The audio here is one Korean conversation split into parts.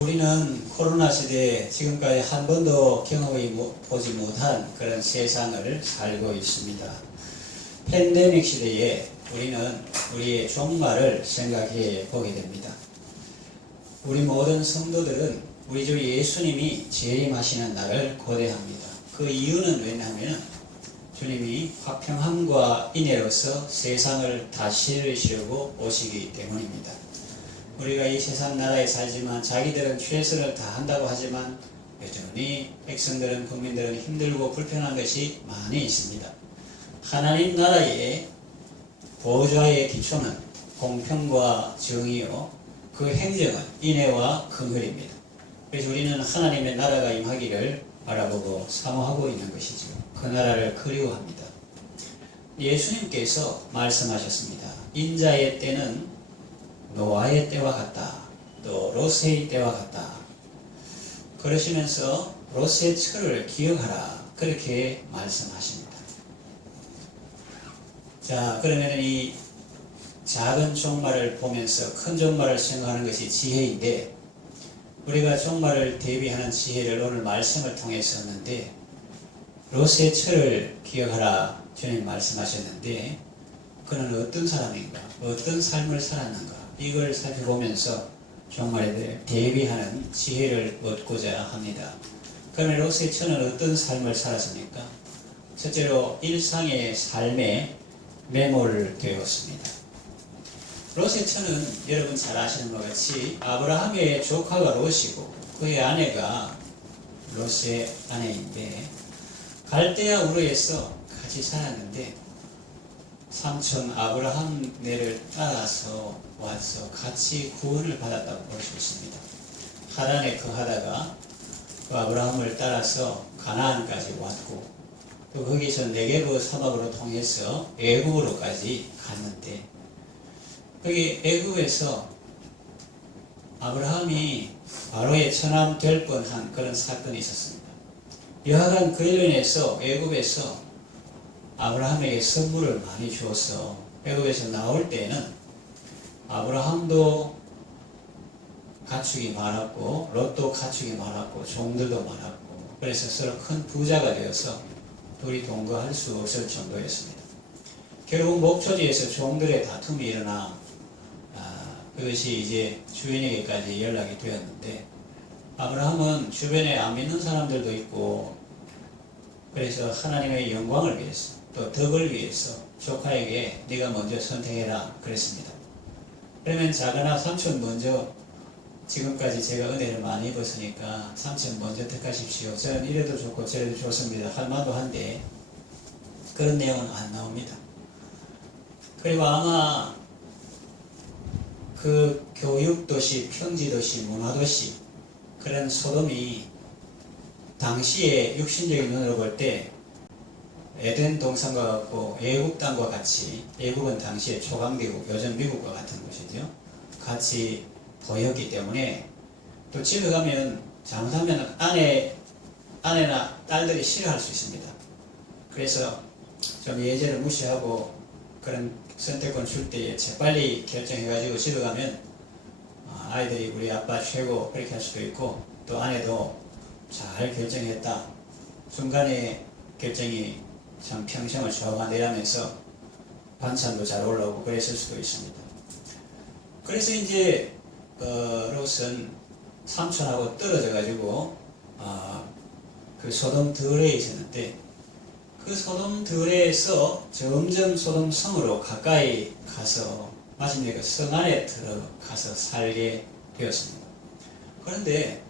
우리는 코로나 시대에 지금까지 한 번도 경험해 보지 못한 그런 세상을 살고 있습니다. 팬데믹 시대에 우리는 우리의 종말을 생각해 보게 됩니다. 우리 모든 성도들은 우리 주 예수님이 재림하시는 날을 고대합니다. 그 이유는 왜냐하면 주님이 화평함과 인애로서 세상을 다스리시려고 오시기 때문입니다. 우리가 이 세상 나라에 살지만 자기들은 최선을 다한다고 하지만 여전히 백성들은 국민들은 힘들고 불편한 것이 많이 있습니다. 하나님 나라의 보좌의 기초는 공평과 정의요, 그 행정은 인애와 긍휼입니다. 그래서 우리는 하나님의 나라가 임하기를 바라보고 사모하고 있는 것이죠. 그 나라를 그리워합니다. 예수님께서 말씀하셨습니다. 인자의 때는 노아의 때와 같다. 또 롯의 때와 같다. 그러시면서 롯의 철을 기억하라. 그렇게 말씀하십니다. 자, 그러면 이 작은 종말을 보면서 큰 종말을 생각하는 것이 지혜인데, 우리가 종말을 대비하는 지혜를 오늘 말씀을 통해서 했는데, 롯의 철을 기억하라 주님 말씀하셨는데, 그는 어떤 사람인가, 어떤 삶을 살았는가, 이걸 살펴보면서 종말에 대비하는 지혜를 얻고자 합니다. 그러면 롯의 처는 어떤 삶을 살았습니까? 첫째로 일상의 삶에 매몰되었습니다. 롯의 처는 여러분 잘 아시는 것 같이 아브라함의 조카가 롯이고 그의 아내가 롯의 아내인데, 갈대아 우르에서 같이 살았는데 삼촌 아브라함네를 따라서 와서 같이 구원을 받았다고 볼 수 있습니다. 하란에 거하다가 그 아브라함을 따라서 가나안까지 왔고, 또 거기서 네게브 사막으로 통해서 애굽으로까지 갔는데, 거기 애굽에서 아브라함이 바로의 처남 될 뻔한 그런 사건이 있었습니다. 여하간 그로 인해서 애굽에서 아브라함에게 선물을 많이 주어서 애굽에서 나올 때에는 아브라함도 가축이 많았고 롯도 가축이 많았고 종들도 많았고, 그래서 서로 큰 부자가 되어서 둘이 동거할 수 없을 정도였습니다. 결국 목초지에서 종들의 다툼이 일어나 그것이 이제 주인에게까지 연락이 되었는데, 아브라함은 주변에 안 믿는 사람들도 있고 그래서 하나님의 영광을 위해서 또 덕을 위해서 조카에게 네가 먼저 선택해라 그랬습니다. 그러면 작은아 삼촌 먼저, 지금까지 제가 은혜를 많이 입었으니까 삼촌 먼저 택하십시오. 저는 이래도 좋고 저래도 좋습니다 할 만도 한데 그런 내용은 안 나옵니다. 그리고 아마 그 교육도시, 평지도시, 문화도시, 그런 소돔이 당시에 육신적인 눈으로 볼 때 에덴 동산과 같고 애국 땅과 같이, 애국은 당시에 초강미국, 요즘 미국과 같은 곳이죠. 같이 보였기 때문에, 또 집에 가면 잘못하면 아내나 딸들이 싫어할 수 있습니다. 그래서 좀 예절을 무시하고 그런 선택권 줄 때에 재빨리 결정해가지고 집에 가면 아이들이 우리 아빠 최고 그렇게 할 수도 있고, 또 아내도 잘 결정했다, 중간에 결정이 참 평생을 좌우하내라면서 반찬도 잘 올라오고 그랬을 수도 있습니다. 그래서 이제 롯은 삼촌하고 떨어져 가지고 그 소돔 들에 있었는데, 그 소돔 들에서 점점 소돔 성으로 가까이 가서 마침내 그 성 안에 들어가서 살게 되었습니다. 그런데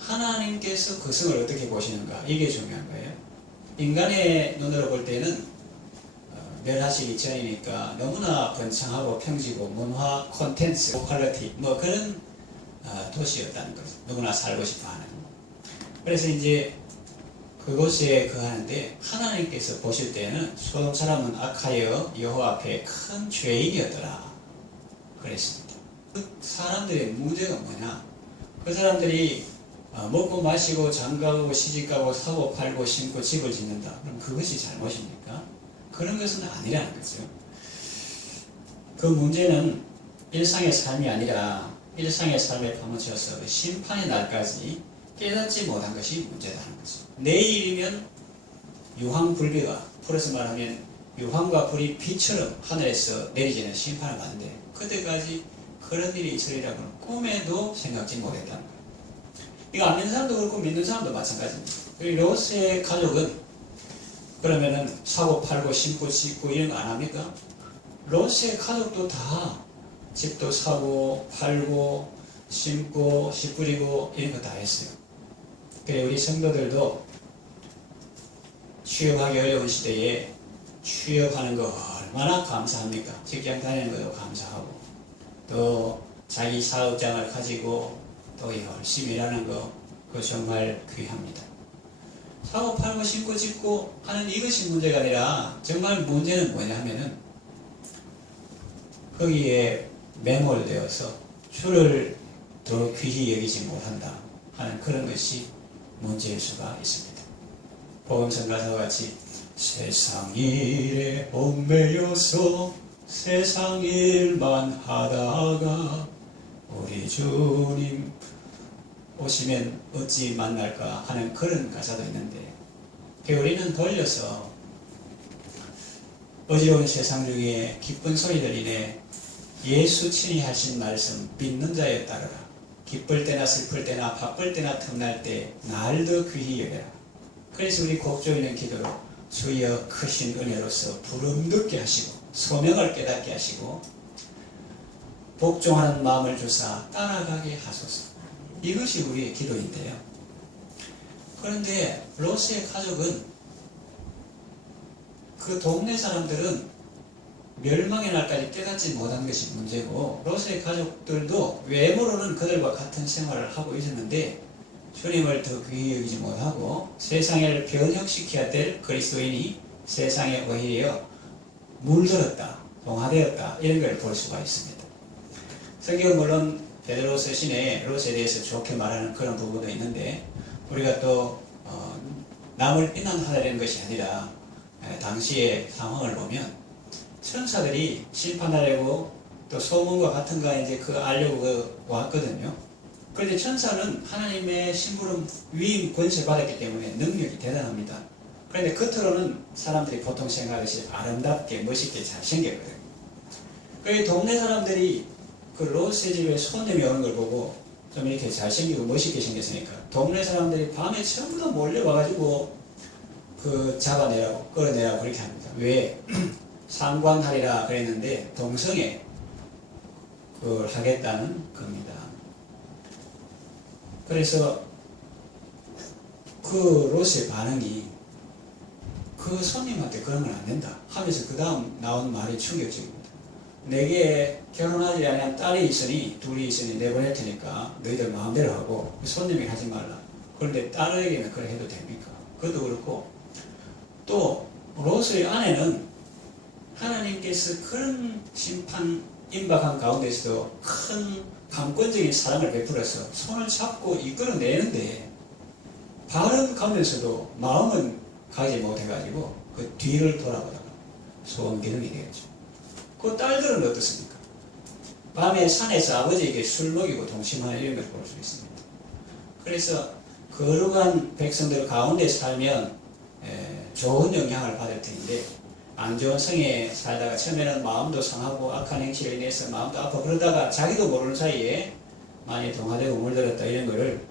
하나님께서 그 성을 어떻게 보시는가, 이게 중요한 거예요. 인간의 눈으로 볼 때는 멸하시기 전이니까 너무나 번창하고 평지고 문화 콘텐츠, 퀄리티 뭐 그런 도시였다는 거죠. 누구나 살고 싶어 하는. 그래서 이제 그곳에 거하는데, 하나님께서 보실 때는 소돔 사람은 악하여 여호와 앞에 큰 죄인이었더라 그랬습니다. 그 사람들의 문제가 뭐냐, 그 사람들이 먹고 마시고 장가가고 시집가고 사고 팔고 심고 집을 짓는다. 그럼 그것이 잘못입니까? 그런 것은 아니라는 거죠. 그 문제는 일상의 삶이 아니라 일상의 삶에 파묻혀서 심판의 날까지 깨닫지 못한 것이 문제라는 거죠. 내일이면 유황불비가, 풀어서 말하면 유황과 불이 비처럼 하늘에서 내리지는 심판을 받는데 그때까지 그런 일이 있으리라고는 꿈에도 생각지 못했다는 거예요. 이거 안 믿는 사람도 그렇고 믿는 사람도 마찬가지입니다. 그리고 롯의 가족은 그러면은 사고 팔고 심고 짓고 이런 거 안 합니까? 롯의 가족도 다 집도 사고 팔고 심고 씨 뿌리고 이런 거 다 했어요. 그래 우리 성도들도 취업하기 어려운 시대에 취업하는 거 얼마나 감사합니까? 직장 다니는 것도 감사하고 또 자기 사업장을 가지고 또 열심히 일하는 거 그거 정말 귀합니다. 사고 팔고 심고 짓고 하는 이것이 문제가 아니라 정말 문제는 뭐냐 하면은 거기에 매몰되어서 주를 더 귀히 여기지 못한다 하는 그런 것이 문제일 수가 있습니다. 복음성 가사와 같이 세상 일에 얽매여서 세상 일만 하다가 우리 주님 오시면 어찌 만날까 하는 그런 가사도 있는데 우리는 돌려서 어지러운 세상 중에 기쁜 소리 들리네 예수 친히 하신 말씀 믿는 자에 따르라 기쁠 때나 슬플 때나 바쁠 때나 틈날 때 날 더 귀히 여겨라. 그래서 우리 곡조 있는 기도로 주여 크신 은혜로서 부름 듣게 하시고 소명을 깨닫게 하시고 복종하는 마음을 주사 따라가게 하소서. 이것이 우리의 기도인데요. 그런데 롯의 가족은 그 동네 사람들은 멸망의 날까지 깨닫지 못한 것이 문제고 롯의 가족들도 외모로는 그들과 같은 생활을 하고 있었는데 주님을 더 귀히 여기지 못하고 세상을 변혁시켜야 될 그리스도인이 세상에 오히려 물들었다, 동화되었다 이런 걸 볼 수가 있습니다. 성경은 물론 베드로 서신에 롯에 대해서 좋게 말하는 그런 부분도 있는데 우리가 또 남을 비난하려는 것이 아니라 당시의 상황을 보면 천사들이 심판하려고 또 소문과 같은 거 이제 그거 알려고 왔거든요. 그런데 천사는 하나님의 심부름 위임 권세 받았기 때문에 능력이 대단합니다. 그런데 겉으로는 사람들이 보통 생각하듯이 아름답게 멋있게 잘생겼거든요. 그래서 동네 사람들이 그 롯의 집에 손님이 오는 걸 보고 좀 이렇게 잘생기고 멋있게 생겼으니까 동네 사람들이 밤에 전부 다 몰려와가지고 그 잡아내라고 끌어내라고 그렇게 합니다. 왜? 상관하리라 그랬는데 동성애 그걸 하겠다는 겁니다. 그래서 그 롯의 반응이 그 손님한테 그런 건 안 된다 하면서 그 다음 나온 말이 충격적입니다. 내게 결혼하지 않은 딸이 있으니 둘이 있으니 내보낼 테니까 너희들 마음대로 하고 손님이 하지 말라. 그런데 딸에게는 그래 해도 됩니까? 그것도 그렇고 또 롯의 아내는 하나님께서 그런 심판 임박한 가운데서도 큰 강권적인 사랑을 베풀어서 손을 잡고 이끌어내는데 발은 가면서도 마음은 가지 못해가지고 그 뒤를 돌아보다가 소원기능이 되겠죠. 그 딸들은 어떻습니까? 밤에 산에서 아버지에게 술 먹이고 동침하는 이런 걸 볼 수 있습니다. 그래서 거룩한 백성들 가운데 살면 좋은 영향을 받을 텐데 안 좋은 성에 살다가 처음에는 마음도 상하고 악한 행실에 인해서 마음도 아파 그러다가 자기도 모르는 사이에 많이 동화되고 물들었다 이런 것을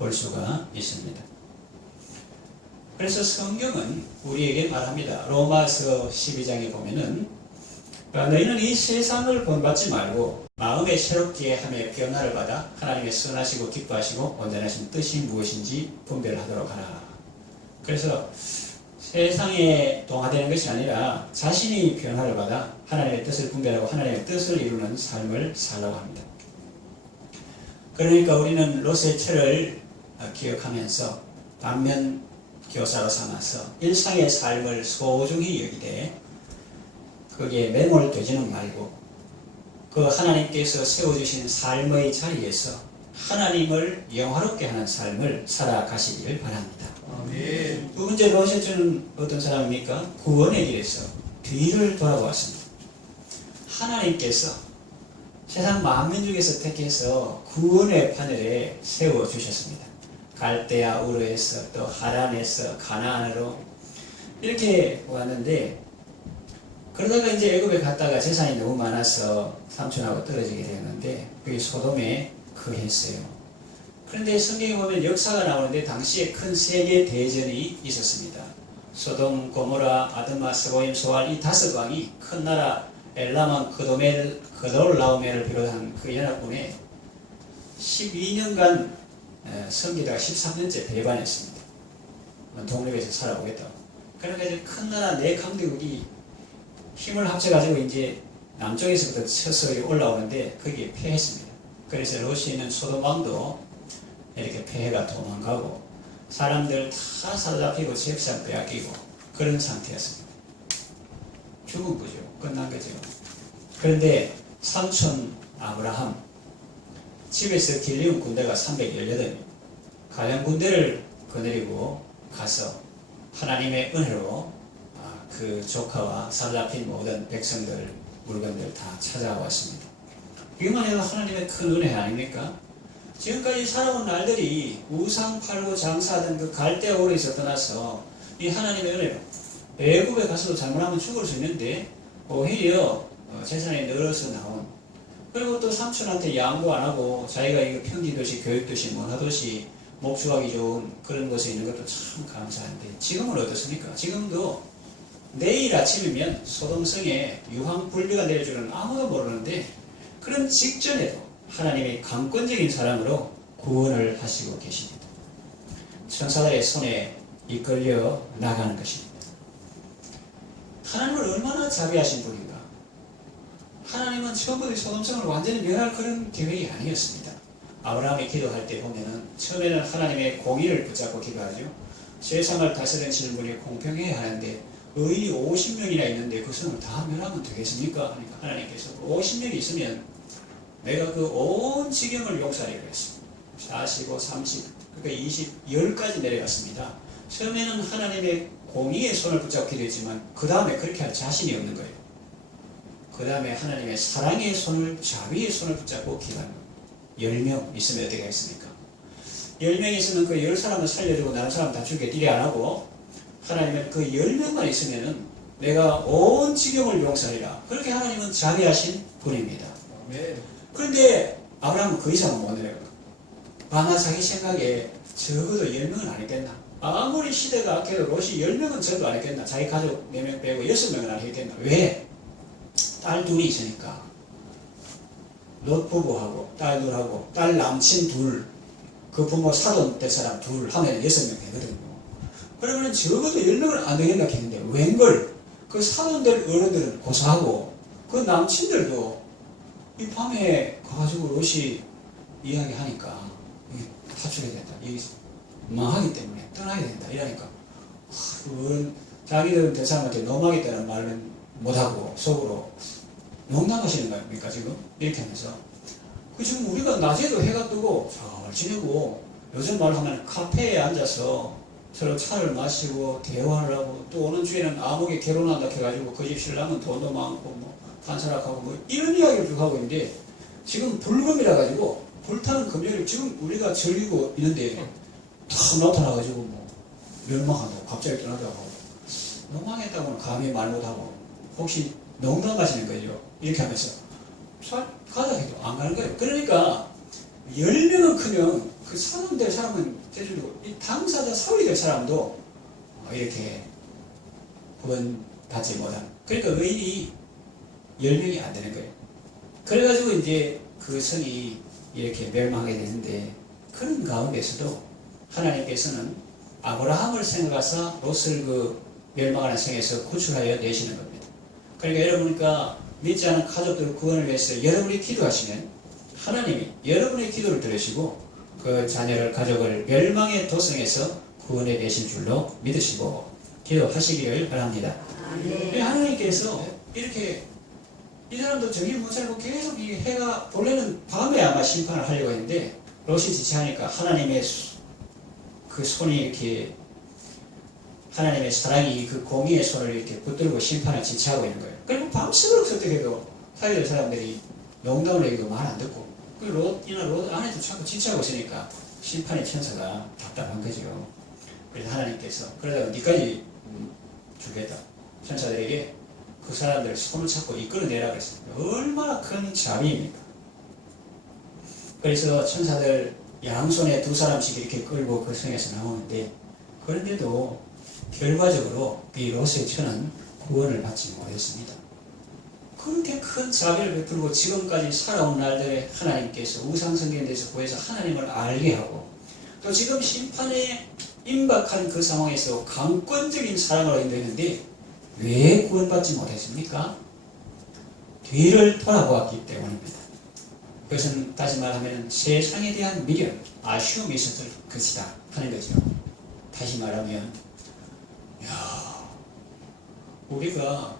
볼 수가 있습니다. 그래서 성경은 우리에게 말합니다. 로마서 12장에 보면은 너희는 이 세상을 본받지 말고 마음에 새롭게 하며 변화를 받아 하나님의 선하시고 기뻐하시고 온전하신 뜻이 무엇인지 분별하도록 하라. 그래서 세상에 동화되는 것이 아니라 자신이 변화를 받아 하나님의 뜻을 분별하고 하나님의 뜻을 이루는 삶을 살라고 합니다. 그러니까 우리는 롯의 철을 기억하면서 반면 교사로 삼아서 일상의 삶을 소중히 여기되 거기에 매몰되지는 말고 그 하나님께서 세워주신 삶의 자리에서 하나님을 영화롭게 하는 삶을 살아가시기를 바랍니다. 아멘. 두 번째 롯의 주는 어떤 사람입니까? 구원의 길에서 뒤를 돌아보았습니다. 하나님께서 세상 만민 중에서 택해서 구원의 판을 세워주셨습니다. 갈대아 우르에서 또 하란에서 가나안으로 이렇게 왔는데, 그러다가 이제 애굽에 갔다가 재산이 너무 많아서 삼촌하고 떨어지게 되었는데 그게 소돔에 거했어요. 그런데 성경에 보면 역사가 나오는데 당시에 큰 세계 대전이 있었습니다. 소돔, 고모라, 아드마, 스보임, 소알 이 5왕이 큰 나라 엘라만, 그돌라오멜을 비롯한 그 연합군에 12년간 섬기다가 13년째 배반했습니다. 독립해서 살아보겠다고. 그러니까 이제 큰 나라 4강대국이 힘을 합쳐가지고 이제 남쪽에서부터 쳐서 올라오는데 거기에 패했습니다. 그래서 러시아는 소돔 왕도 이렇게 패해가 도망가고 사람들 다 사로잡히고 재산 빼앗기고 그런 상태였습니다. 죽은 거죠. 끝난 거죠. 그런데 삼촌 아브라함 집에서 길리운 군대가 318명, 가련 군대를 거느리고 가서 하나님의 은혜로 그 조카와 사로잡힌 모든 백성들, 물건들 다 찾아왔습니다. 이것만 해도 하나님의 큰 은혜 아닙니까? 지금까지 살아온 날들이 우상 팔고 장사하던 그 갈대아 우르에서 떠나서 이 하나님의 은혜로 애굽에 가서도 잘못하면 죽을 수 있는데 오히려 재산이 늘어서 나온, 그리고 또 삼촌한테 양보 안 하고 자기가 이거 평지도시, 교육도시, 문화도시, 목주하기 좋은 그런 곳에 있는 것도 참 감사한데 지금은 어떻습니까? 지금도 내일 아침이면 소돔성에 유황불비가 내릴 줄은 아무도 모르는데 그런 직전에도 하나님이 강권적인 사람으로 구원을 하시고 계십니다. 천사들의 손에 이끌려 나가는 것입니다. 하나님은 얼마나 자비하신 분인가. 하나님은 처음부터 소돔성을 완전히 멸할 그런 계획이 아니었습니다. 아브라함이 기도할 때 보면은 처음에는 하나님의 공의를 붙잡고 기도하죠. 세상을 다스리는 질문이 공평해야 하는데 의인이 50명이나 있는데 그 성을 다 멸하면 되겠습니까? 그러니까 하나님께서 50명이 있으면 내가 그 온 지경을 용서하리라 했습니다. 45, 30, 그러니까 20, 10까지 내려갔습니다. 처음에는 하나님의 공의의 손을 붙잡고 기도했지만 그 다음에 그렇게 할 자신이 없는 거예요. 그 다음에 하나님의 사랑의 손을, 자비의 손을 붙잡고 기도하는 거예요. 10명 있으면 어떻게 하겠습니까? 10명 있으면 그 10사람을 살려주고 다른 사람 다 죽게 딜이 안 하고 하나님은 그 10명만 있으면은 내가 온 지경을 용서하리라. 그렇게 하나님은 자비하신 분입니다. 그런데 아브라함은 그 이상은 못 내려가. 아마 자기 생각에 적어도 10명은 안 했겠나. 아무리 시대가 악해도 롯이 10명은 적어도 안 했겠나. 자기 가족 4명 빼고 6명은 안 했겠나. 왜? 딸 둘이 있으니까. 롯 부부하고 딸 둘하고 딸 남친 둘, 그 부모 사돈 될 사람 둘 하면 6명 되거든요. 그러면 적어도 10명은 안 되겠나 했는데 웬걸 그 사돈들 어른들은 고사하고 그 남친들도 이 밤에 가가지고 롯이 이야기하니까 사출해야 된다. 망하기 때문에 떠나야 된다. 이러니까 자기들은 대사람한테 넘어가겠다는 말은 못하고 속으로 농담하시는 겁니까 지금? 이렇게 하면서 그 지금 우리가 낮에도 해가 뜨고 잘 지내고 요즘 말로 하면 카페에 앉아서 서로 차를 마시고 대화를 하고 또 오는 주에는 아무개 결혼한다 해가지고 그 집 신랑은 돈도 많고 뭐 판사락하고 뭐 이런 이야기를 쭉 하고 있는데 지금 불금이라 가지고 불타는 금요일 지금 우리가 즐기고 있는데 탁 나타나가지고 뭐 멸망하고 갑자기 떠나다고 멸망했다고는 감히 말 못하고 혹시 농담하시는 거죠. 이렇게 하면서 가자 해도 안 가는 거예요. 그러니까 10명은 크면 그 사람 될 사람은 제주도 이 당사자 사울이 될 사람도 이렇게 구원받지 못한, 그러니까 의인이 10명이 안 되는 거예요. 그래가지고 이제 그 성이 이렇게 멸망하게 되는데 그런 가운데서도 하나님께서는 아브라함을 생각하사 롯을 그 멸망하는 성에서 구출하여 내시는 겁니다. 그러니까 여러분과 믿지 않은 가족들 구원을 위해서 여러분이 기도하시면 하나님이 여러분의 기도를 들으시고 그 자녀를 가족을 멸망의 도성에서 구원해 내신 줄로 믿으시고 기도하시기를 바랍니다. 네. 하나님께서 이렇게 이 사람도 정신 못 차리고 계속 이 해가 본래는 밤에 아마 심판을 하려고 했는데 롯이 지체하니까 하나님의 그 손이 이렇게 하나님의 사랑이 그 공의의 손을 이렇게 붙들고 심판을 지체하고 있는 거예요. 그리고 밤새도록 설득해도 사회적 사람들이 농담으로 얘기도 말 안 듣고 그 롯이나 롯 안에도 자꾸 지체하고 있으니까 심판의 천사가 답답한 거죠. 그래서 하나님께서 그러다가 니까지 주겠다. 천사들에게 그 사람들을 손을 잡고 이끌어내라 그랬습니다. 얼마나 큰 자비입니까? 그래서 천사들 양손에 2사람씩 이렇게 끌고 그 성에서 나오는데 그런데도 결과적으로 이 롯의 처는 구원을 받지 못했습니다. 그렇게 큰 자비를 베풀고 지금까지 살아온 날들에 하나님께서 우상숭배에 대해서 구해서 하나님을 알게 하고 또 지금 심판에 임박한 그 상황에서 강권적인 사랑으로 인도했는데 왜 구원받지 못했습니까? 뒤를 돌아보았기 때문입니다. 그것은 다시 말하면 세상에 대한 미련, 아쉬움이 있었을 것이다 하는 거죠. 다시 말하면 우리가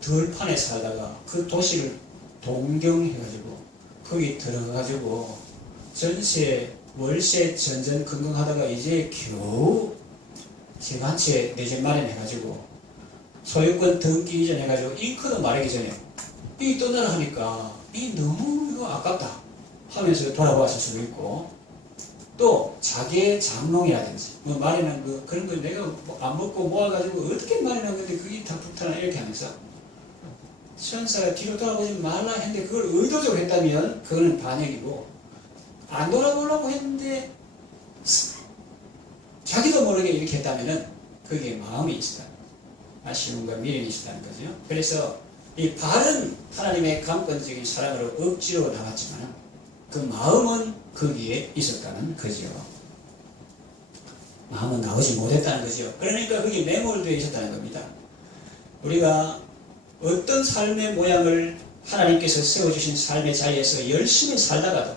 들판에 살다가 그 도시를 동경해가지고 거기 들어가가지고 전세, 월세 전전긍긍하다가 이제 겨우 집 한 채 내 집 마련해가지고 소유권 등기 이전해가지고 잉크도 마르기 전에 이 떠나라 하니까 이 너무 이거 아깝다 하면서 돌아왔을 수도 있고 또 자기의 장롱이라든지 뭐 마련한 그런 거 내가 안 먹고 모아가지고 어떻게 마련한 건데 그게 다 불타나 이렇게 하면서 천사가 뒤로 돌아보지 말라 했는데 그걸 의도적으로 했다면 그거는 반역이고 안 돌아보려고 했는데 자기도 모르게 이렇게 했다면 그게 마음이 있었다. 아쉬움과 미련이 있었다는 거죠. 그래서 이 바른 하나님의 강권적인 사랑으로 억지로 나갔지만 그 마음은 거기에 있었다는 거죠. 마음은 나오지 못했다는 거죠. 그러니까 그게 매몰되어 있었다는 겁니다. 우리가 어떤 삶의 모양을 하나님께서 세워주신 삶의 자리에서 열심히 살다가도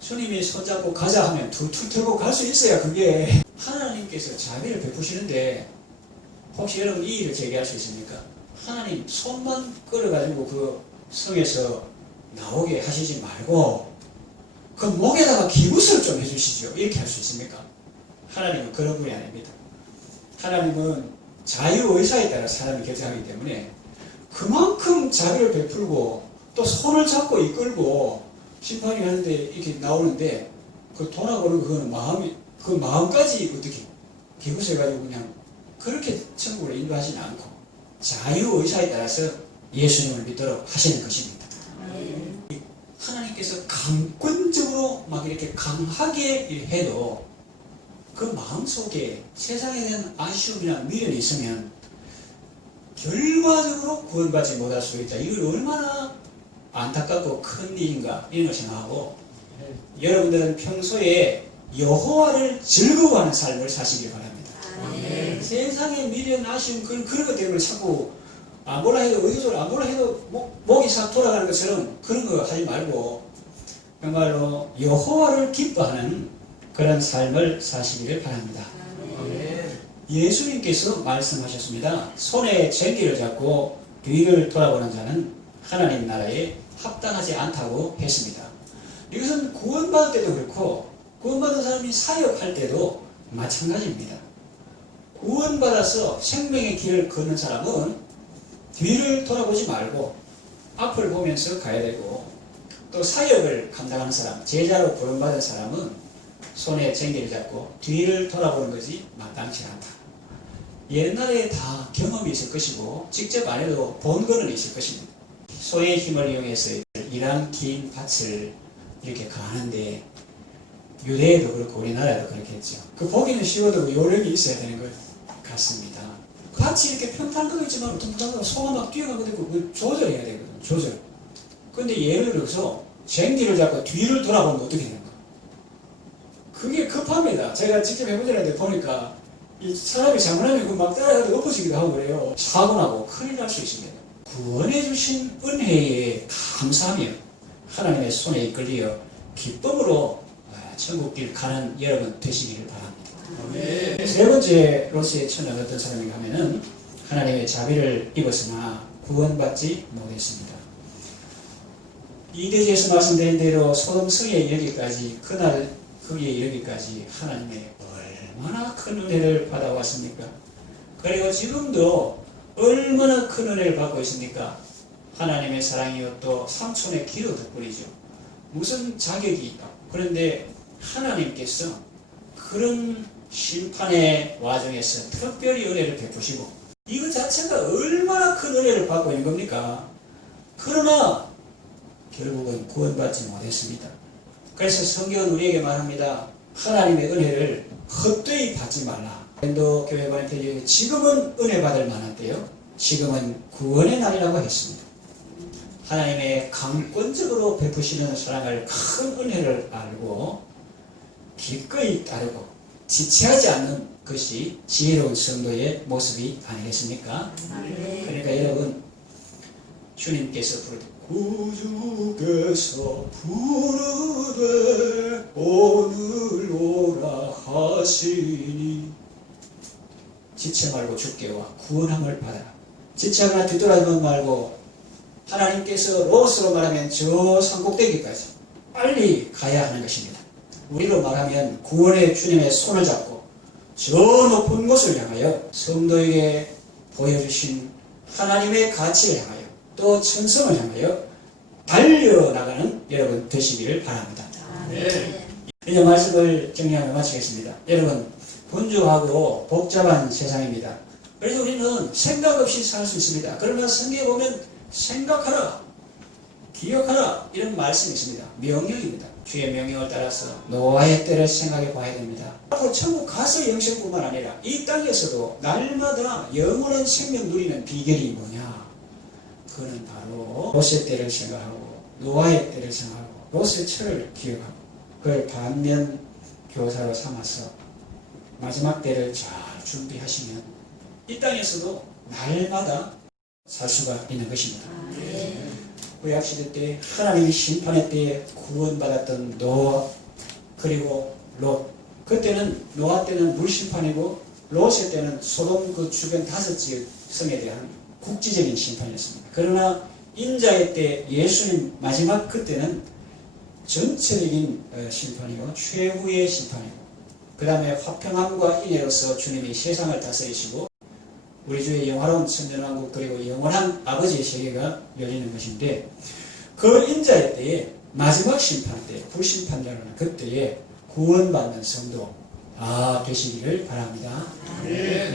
주님이 손잡고 가자 하면 툴툴 털고 갈 수 있어야 그게 하나님께서 자비를 베푸시는데 혹시 여러분 이 일을 제기할 수 있습니까? 하나님 손만 끌어가지고 그 성에서 나오게 하시지 말고 그 목에다가 기부스를 좀 해주시죠. 이렇게 할 수 있습니까? 하나님은 그런 분이 아닙니다. 하나님은 자유의사에 따라 사람이 결정하기 때문에 그만큼 자비를 베풀고 또 손을 잡고 이끌고 심판이 하는데 이렇게 나오는데 그 돌아보는 그거는 마음이 그 마음까지 어떻게 기부해가지고 그냥 그렇게 천국으로 인도하지는 않고 자유의사에 따라서 예수님을 믿도록 하시는 것입니다. 하나님께서 강권적으로 막 이렇게 강하게 해도 그 마음속에 세상에 대한 아쉬움이나 미련이 있으면 결과적으로 구원받지 못할 수 있다. 이걸 얼마나 안타깝고 큰 일인가 이런 걸 생각하고 여러분들은 평소에 여호와를 즐거워하는 삶을 사시길 바랍니다. 세상의 미련, 아쉬움 그런 것 때문에 자꾸 뭐라 해도 의도적으로 뭐라 해도 목이 싹 돌아가는 것처럼 그런 거 하지 말고 정말로 여호와를 기뻐하는 그런 삶을 사시기를 바랍니다. 예수님께서 말씀하셨습니다. 손에 쟁기를 잡고 뒤를 돌아보는 자는 하나님 나라에 합당하지 않다고 했습니다. 이것은 구원받을 때도 그렇고 구원받은 사람이 사역할 때도 마찬가지입니다. 구원받아서 생명의 길을 걷는 사람은 뒤를 돌아보지 말고 앞을 보면서 가야 되고 또 사역을 감당하는 사람, 제자로 구원받은 사람은 손에 쟁기를 잡고 뒤를 돌아보는 것이 마땅치 않다. 옛날에 다 경험이 있을 것이고 직접 안 해도 본 거는 있을 것입니다. 소의 힘을 이용해서 이란 긴 밭을 이렇게 가는데 유대에도 그렇고 우리나라에도 그렇겠죠. 그 보기는 쉬워도 요령이 있어야 되는 것 같습니다. 밭이 이렇게 평탄한 거 있지만 어떤 부담으로 소가 막 뛰어가고 되고 그걸 조절해야 되거든. 조절. 근데 예를 들어서 쟁기를 잡고 뒤를 돌아보면 어떻게 되는가? 그게 급합니다. 제가 직접 해보지 않는데 보니까 이 사람이 잘못하면 그 막 따라가도 엎어지기도 하고 그래요. 사고 나고 큰일 날 수 있습니다. 구원해 주신 은혜에 감사하며 하나님의 손에 이끌려 기쁨으로 천국길 가는 여러분 되시기를 바랍니다. 세 번째로서의 처는 어떤 사람인가 하면은 하나님의 자비를 입었으나 구원받지 못했습니다. 이대지에서 말씀드린 대로 소돔 성에 이르기까지 그날 거기에 이르기까지 하나님의 얼마나 큰 은혜를 받아왔습니까? 그리고 지금도 얼마나 큰 은혜를 받고 있습니까? 하나님의 사랑이요 또 삼손의 기도 덕분이죠. 무슨 자격이 있다. 그런데 하나님께서 그런 심판의 와중에서 특별히 은혜를 베푸시고 이것 자체가 얼마나 큰 은혜를 받고 있는 겁니까? 그러나 결국은 구원받지 못했습니다. 그래서 성경은 우리에게 말합니다. 하나님의 은혜를 헛되이 받지 말라. 고린도 교회 보내편지에 지금은 은혜 받을 만한 때요. 지금은 구원의 날이라고 했습니다. 하나님의 강권적으로 베푸시는 사랑을 큰 은혜를 알고 기꺼이 따르고 지체하지 않는 것이 지혜로운 성도의 모습이 아니겠습니까? 그러니까 여러분 주님께서 구주께서 부르되 오늘 오라 하시니 지체 말고 주께 와 구원함을 받아라. 지체하거나 뒤돌아보지 말고 하나님께서 로스로 말하면 저 산꼭대기까지 빨리 가야 하는 것입니다. 우리로 말하면 구원의 주님의 손을 잡고 저 높은 곳을 향하여 성도에게 보여주신 하나님의 가치를 향하여 또 천성을 향하여 달려나가는 여러분 되시기를 바랍니다. 네. 이제 말씀을 정리하며 마치겠습니다. 여러분 분주하고 복잡한 세상입니다. 그래서 우리는 생각 없이 살 수 있습니다. 그러나 성경에 보면 생각하라, 기억하라 이런 말씀이 있습니다. 명령입니다. 주의 명령을 따라서 노아의 때를 생각해 봐야 됩니다. 앞으로 천국 가서 영생뿐만 아니라 이 땅에서도 날마다 영원한 생명 누리는 비결이 뭐냐? 그거는 바로 롯의 때를 생각하고 노아의 때를 생각하고 롯의 철을 기억하고 그걸 반면 교사로 삼아서 마지막 때를 잘 준비하시면 이 땅에서도 날마다 살 수가 있는 것입니다. 구약시대 때 하나님이 심판의 때에 구원받았던 노아 그리고 롯 그때는 노아 때는 물심판이고 롯의 때는 소돔 그 주변 5지역 성에 대한 국지적인 심판이었습니다. 그러나 인자의 때 예수님 마지막 그때는 전체적인 심판이고 최후의 심판이고 그 다음에 화평함과 인애로서 주님이 세상을 다스리시고 우리 주의 영화로운 천년왕국 그리고 영원한 아버지의 세계가 열리는 것인데 그 인자의 때에 마지막 심판 때 불심판자라는 그때에 구원받는 성도 되시기를 바랍니다. 네.